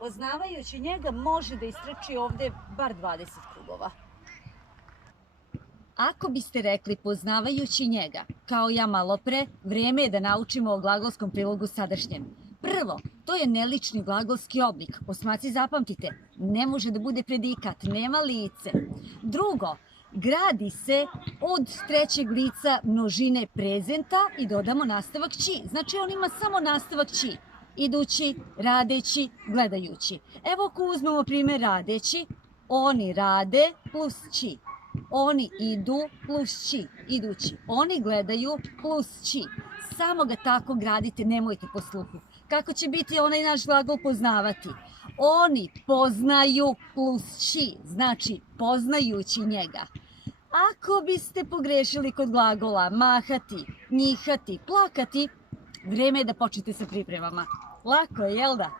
Poznavajući njega može da istrči ovde bar 20 krugova. Ako biste rekli poznavajući njega, kao ja malo pre, vreme je da naučimo o glagolskom prilogu sadašnjem. Prvo, to je nelični glagolski oblik. Osmaci, zapamtite, ne može da bude predikat, nema lice. Drugo, gradi se od trećeg lica množine prezenta i dodamo nastavak ći. Znači on ima samo nastavak ći. Idući, radeći, gledajući. Evo ako uzmemo primjer radeći, oni rade plus ći. Oni idu plus ći, idući. Oni gledaju plus ći. Samo ga tako gradite, nemojte po sluhu. Kako će biti onaj naš glagol poznavati? Oni poznaju plus ći, znači poznajući njega. Ako biste pogrešili kod glagola mahati, njihati, plakati, vreme je da počnete sa pripremama. Lako je, jel da?